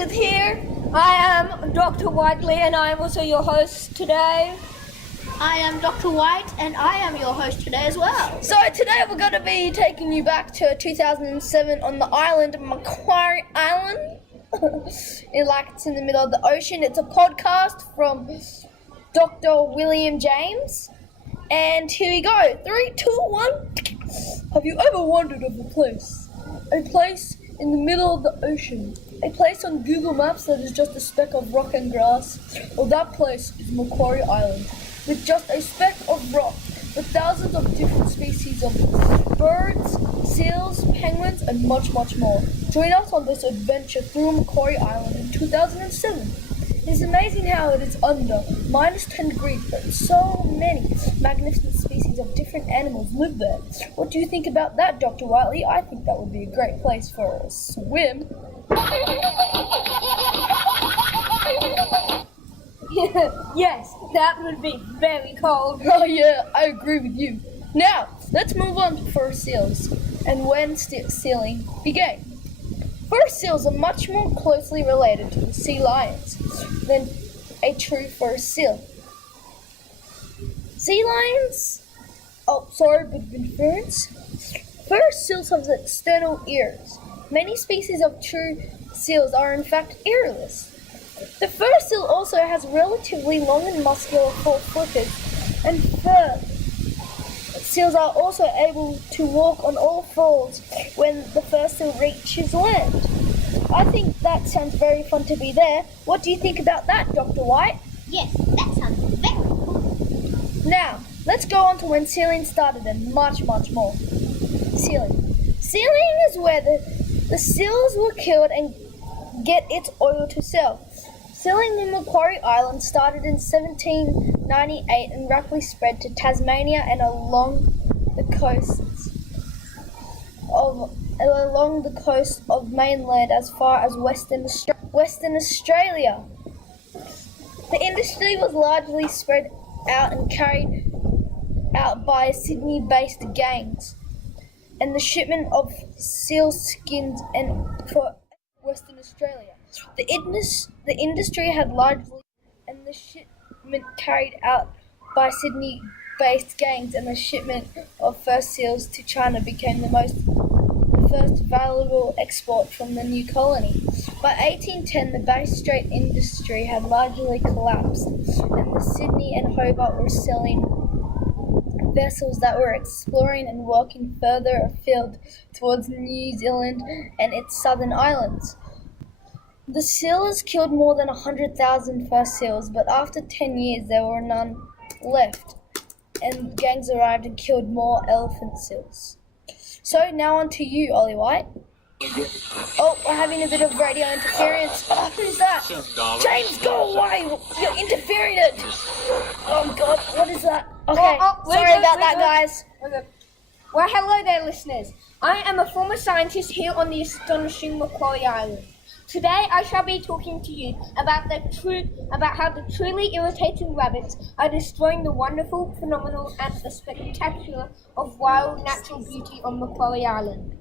with here. I am Dr. Whiteley and I am also your host today. I am Dr. White and I am your host today as well. So today we're going to be taking you back to 2007 on the island of Macquarie Island. It's in the middle of the ocean. It's a podcast from Dr. William James. And here we go. 3, 2, 1. Have you ever wondered of a place? A place in the middle of the ocean. A place on Google Maps that is just a speck of rock and grass. Well, that place is Macquarie Island. With just a speck of rock, with thousands of different species of birds, seals, penguins, and much, much more. Join us on this adventure through Macquarie Island in 2007. It's amazing how it is under minus 10 degrees, but so many magnificent species of different animals live there. What do you think about that, Dr. Whiteley? I think that would be a great place for a swim. Yes, that would be very cold. Oh yeah, I agree with you. Now, let's move on to fur seals and when sealing began. Fur seals are much more closely related to the sea lions than a true fur seal. Sea lions? Oh, sorry, but inference. Fur seals have external ears. Many species of true seals are in fact earless. The fur seal also has relatively long and muscular forefooters, and fur seals are also able to walk on all fours when the fur seal reaches land. I think that sounds very fun to be there. What do you think about that, Dr. White? Yes, that sounds very cool. Now, let's go on to when sealing started and much, much more. Sealing. Sealing is where the seals were killed and get its oil to sell. Sealing in Macquarie Island started in 1798 and rapidly spread to Tasmania and along the coast of mainland as far as Western Australia. The industry was largely spread out and carried out by Sydney-based gangs, and the shipment of seal skins and for Western Australia. The industry had largely, and the shipment carried out by Sydney-based gangs, and the shipment of fur seals to China became the first valuable export from the new colony. By 1810, the Bass Strait industry had largely collapsed, and the Sydney and Hobart were selling vessels that were exploring and working further afield towards New Zealand and its southern islands. The sealers killed more than 100,000 fur seals, but after 10 years there were none left, and gangs arrived and killed more elephant seals. So now on to you, Ollie White. Oh, we're having a bit of radio interference. Oh, who's that? James, go away! You're interfering it! Oh God, what is that? Okay, sorry about that, guys. Well, hello there, listeners. I am a former scientist here on the astonishing Macquarie Island. Today I shall be talking to you about how the truly irritating rabbits are destroying the wonderful, phenomenal and the spectacular of wild natural beauty on Macquarie Island.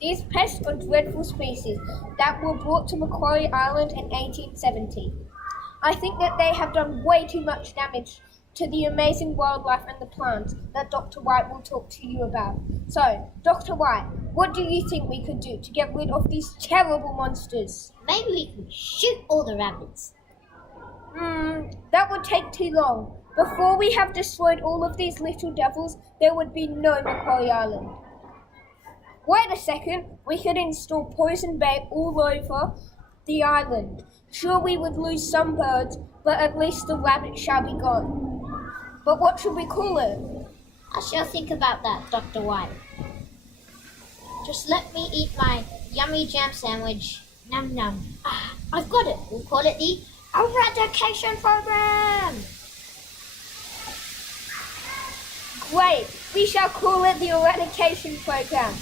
These pests are dreadful species that were brought to Macquarie Island in 1870. I think that they have done way too much damage to the amazing wildlife and the plants that Dr. White will talk to you about. So, Dr. White, what do you think we could do to get rid of these terrible monsters? Maybe we can shoot all the rabbits. That would take too long. Before we have destroyed all of these little devils, there would be no Macquarie Island. Wait a second, we could install poison bait all over the island. Sure, we would lose some birds, but at least the rabbits shall be gone. But what should we call it? I shall think about that, Dr. White. Just let me eat my yummy jam sandwich. Num num. I've got it. We'll call it the Eradication Program. Great, we shall call it the Eradication Program.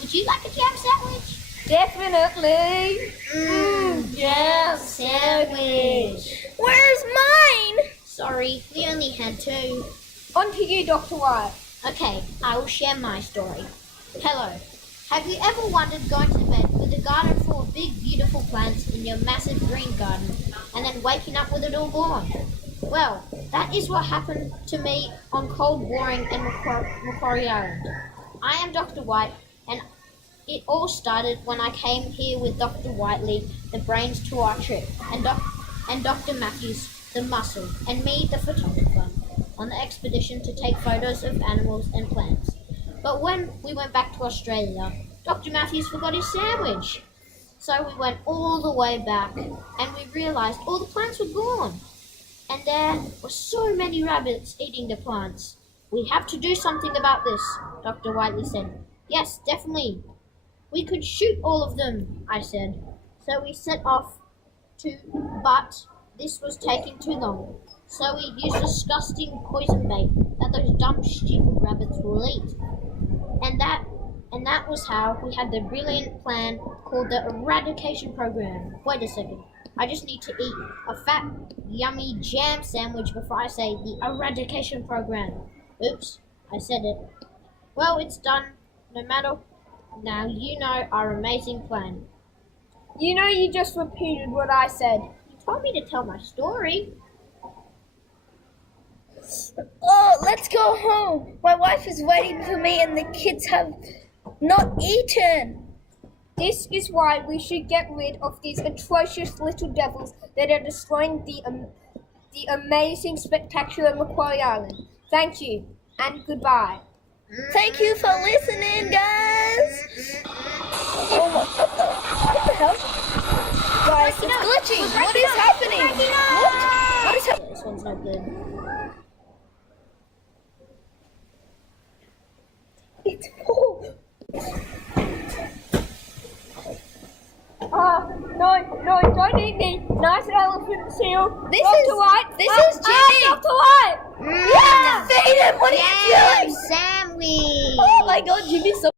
Would you like a jam sandwich? Definitely. Jam sandwich. Where's mine? Sorry, we only had 2. On to you, Dr. White. Okay, I will share my story. Hello. Have you ever wondered going to bed with a garden full of big, beautiful plants in your massive green garden and then waking up with it all gone? Well, that is what happened to me on Cold Boring and Macquarie Island. I am Dr. White, and it all started when I came here with Dr. Whiteley, the brains to our trip, and Dr. Matthews, the muscle, and me, the photographer, on the expedition to take photos of animals and plants. But when we went back to Australia, Dr. Matthews forgot his sandwich. So we went all the way back, and we realized all the plants were gone. And there were so many rabbits eating the plants. We have to do something about this, Dr. Whiteley said. Yes, definitely. We could shoot all of them, I said. So we set off but this was taking too long. So we used disgusting poison bait that those dumb, stupid rabbits will eat. And that was how we had the brilliant plan called the Eradication Program. Wait a second. I just need to eat a fat, yummy jam sandwich before I say the Eradication Program. Oops, I said it. Well, it's done. No matter. Now you know our amazing plan. You know you just repeated what I said. You told me to tell my story. Oh, let's go home. My wife is waiting for me and the kids have not eaten. This is why we should get rid of these atrocious little devils that are destroying the amazing, spectacular Macquarie Island. Thank you, and goodbye. Thank you for listening, guys. Oh my, what the hell? Guys, it's glitching. What is happening? What is happening? This one's not good. It's full. No, don't eat me. Nice elephant seal. This Dr. is White. This is Jimmy. Dr. White. You have to feed him. What are you doing? Sandwich. Oh my God, Jimmy's so